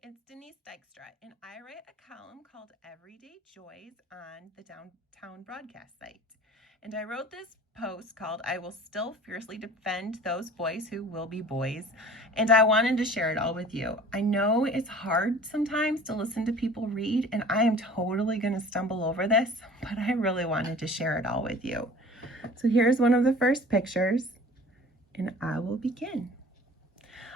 It's Denise Dykstra, and I write a column called Everyday Joys on the Downtown Broadcast site. And I wrote this post called I Will Still Fiercely Defend Those Boys Who Will Be Boys. And I wanted to share it all with you. I know it's hard sometimes to listen to people read, and I am totally going to stumble over this, but I really wanted to share it all with you. So here's one of the first pictures, and I will begin.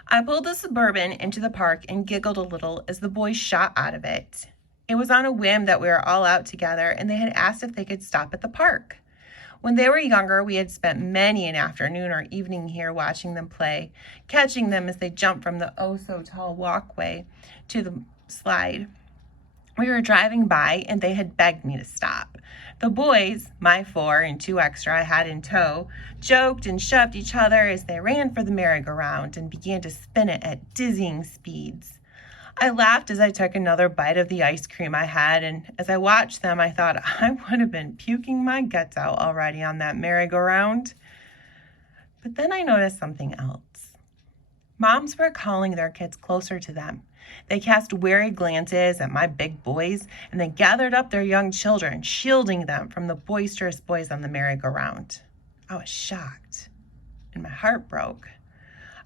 I pulled the Suburban into the park and giggled a little as the boys shot out of it. It was on a whim that we were all out together, and they had asked if they could stop at the park. When they were younger, we had spent many an afternoon or evening here watching them play, catching them as they jumped from the oh-so-tall walkway to the slide. We were driving by, and they had begged me to stop. The boys, my 4 and 2 extra I had in tow, joked and shoved each other as they ran for the merry-go-round and began to spin it at dizzying speeds. I laughed as I took another bite of the ice cream I had, and as I watched them, I thought I would have been puking my guts out already on that merry-go-round. But then I noticed something else. Moms were calling their kids closer to them. They cast wary glances at my big boys, and they gathered up their young children, shielding them from the boisterous boys on the merry-go-round. I was shocked, and my heart broke.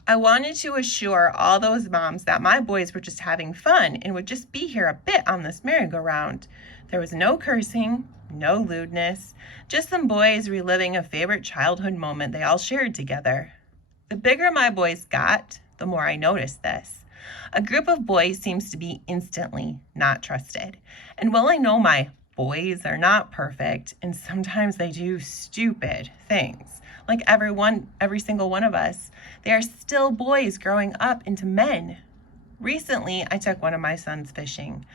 I wanted to assure all those moms that my boys were just having fun and would just be here a bit on this merry-go-round. There was no cursing, no lewdness, just some boys reliving a favorite childhood moment they all shared together. The bigger my boys got, the more I noticed this. A group of boys seems to be instantly not trusted. And while I know my boys are not perfect, and sometimes they do stupid things, like every single one of us, they are still boys growing up into men. Recently, I took one of my sons fishing.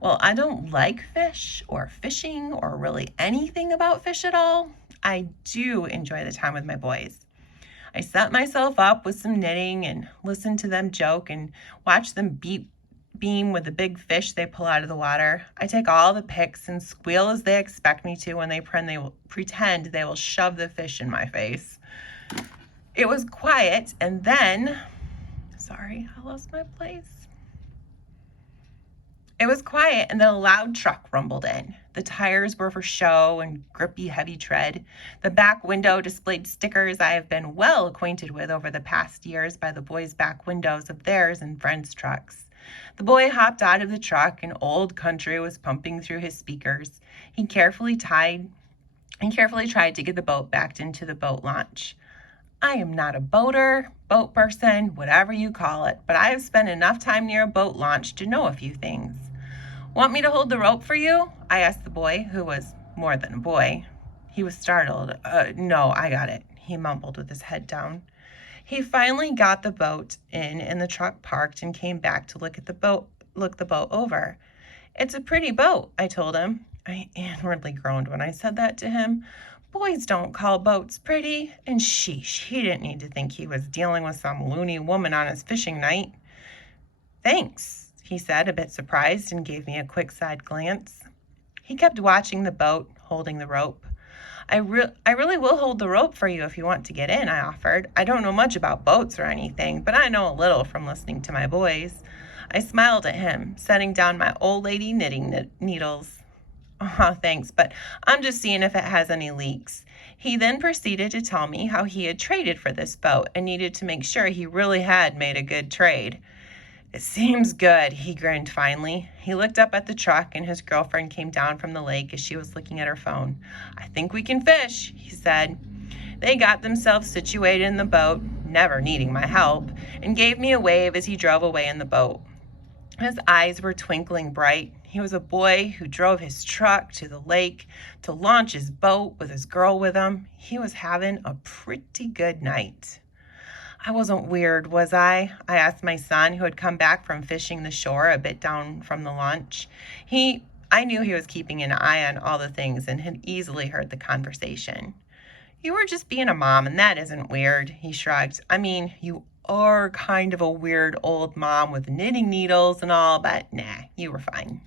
Well, I don't like fish or fishing or really anything about fish at all. I do enjoy the time with my boys. I set myself up with some knitting and listened to them joke and watch them beam with the big fish they pull out of the water. I take all the pics and squeal as they expect me to when they pretend they will shove the fish in my face. It was quiet, and then, sorry, I lost my place. It was quiet, and then a loud truck rumbled in. The tires were for show and grippy, heavy tread. The back window displayed stickers I have been well acquainted with over the past years by the boys' back windows of theirs and friends' trucks. The boy hopped out of the truck, and Old Country was pumping through his speakers. He carefully tried to get the boat backed into the boat launch. I am not a boater, boat person, whatever you call it, but I have spent enough time near a boat launch to know a few things. Want me to hold the rope for you? I asked the boy, who was more than a boy. He was startled. No, I got it, he mumbled with his head down. He finally got the boat in and the truck parked and came back to look the boat over. It's a pretty boat, I told him. I inwardly groaned when I said that to him. Boys don't call boats pretty, and sheesh, he didn't need to think he was dealing with some loony woman on his fishing night. Thanks, he said, a bit surprised, and gave me a quick side glance. He kept watching the boat, holding the rope. I really will hold the rope for you if you want to get in, I offered. I don't know much about boats or anything, but I know a little from listening to my boys. I smiled at him, setting down my old lady knitting needles. Oh, thanks, but I'm just seeing if it has any leaks. He then proceeded to tell me how he had traded for this boat and needed to make sure he really had made a good trade. It seems good, he grinned finally. He looked up at the truck, and his girlfriend came down from the lake as she was looking at her phone. I think we can fish, he said. They got themselves situated in the boat, never needing my help, and gave me a wave as he drove away in the boat. His eyes were twinkling bright. He was a boy who drove his truck to the lake to launch his boat with his girl with him. He was having a pretty good night. I wasn't weird, was I? I asked my son, who had come back from fishing the shore a bit down from the launch. I knew he was keeping an eye on all the things and had easily heard the conversation. You were just being a mom, and that isn't weird, he shrugged. I mean, you are kind of a weird old mom with knitting needles and all, but nah, you were fine.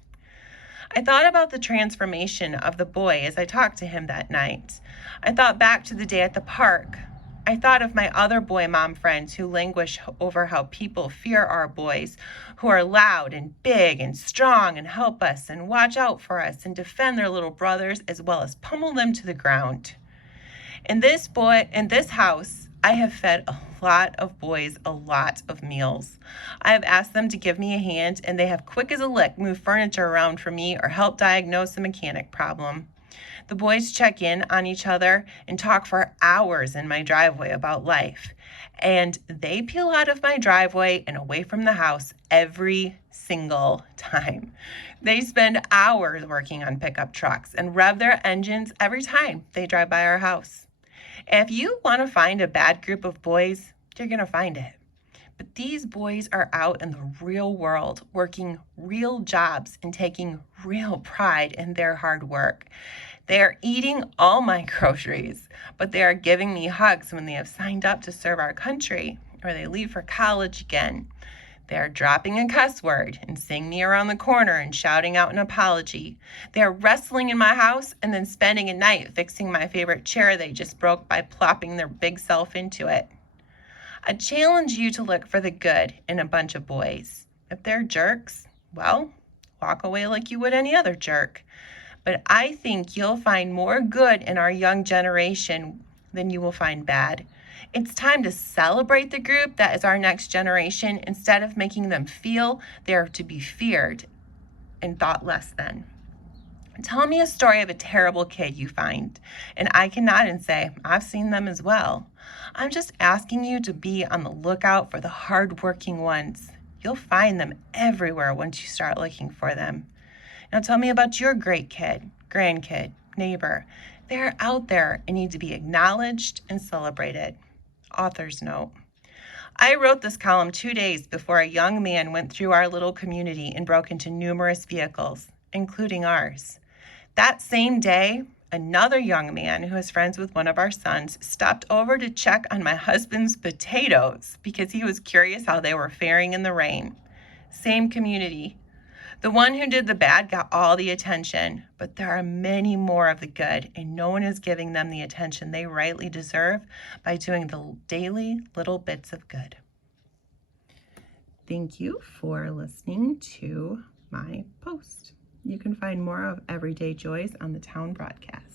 I thought about the transformation of the boy as I talked to him that night. I thought back to the day at the park. I thought of my other boy mom friends who languish over how people fear our boys, who are loud and big and strong and help us and watch out for us and defend their little brothers as well as pummel them to the ground. In this house, I have fed a lot of boys a lot of meals. I have asked them to give me a hand, and they have quick as a lick moved furniture around for me or helped diagnose a mechanic problem. The boys check in on each other and talk for hours in my driveway about life. And they peel out of my driveway and away from the house every single time. They spend hours working on pickup trucks and rev their engines every time they drive by our house. If you want to find a bad group of boys, you're going to find it. But these boys are out in the real world, working real jobs and taking real pride in their hard work. They are eating all my groceries, but they are giving me hugs when they have signed up to serve our country or they leave for college again. They are dropping a cuss word and seeing me around the corner and shouting out an apology. They are wrestling in my house and then spending a night fixing my favorite chair they just broke by plopping their big self into it. I challenge you to look for the good in a bunch of boys. If they're jerks, well, walk away like you would any other jerk. But I think you'll find more good in our young generation than you will find bad. It's time to celebrate the group that is our next generation instead of making them feel they are to be feared and thought less than. Tell me a story of a terrible kid you find, and I can nod and say, I've seen them as well. I'm just asking you to be on the lookout for the hardworking ones. You'll find them everywhere once you start looking for them. Now tell me about your great kid, grandkid, neighbor. They're out there and need to be acknowledged and celebrated. Author's note. I wrote this column 2 days before a young man went through our little community and broke into numerous vehicles, including ours. That same day, another young man who is friends with one of our sons stopped over to check on my husband's potatoes because he was curious how they were faring in the rain. Same community. The one who did the bad got all the attention, but there are many more of the good, and no one is giving them the attention they rightly deserve by doing the daily little bits of good. Thank you for listening to my post. You can find more of Everyday Joys on the Town Broadcast.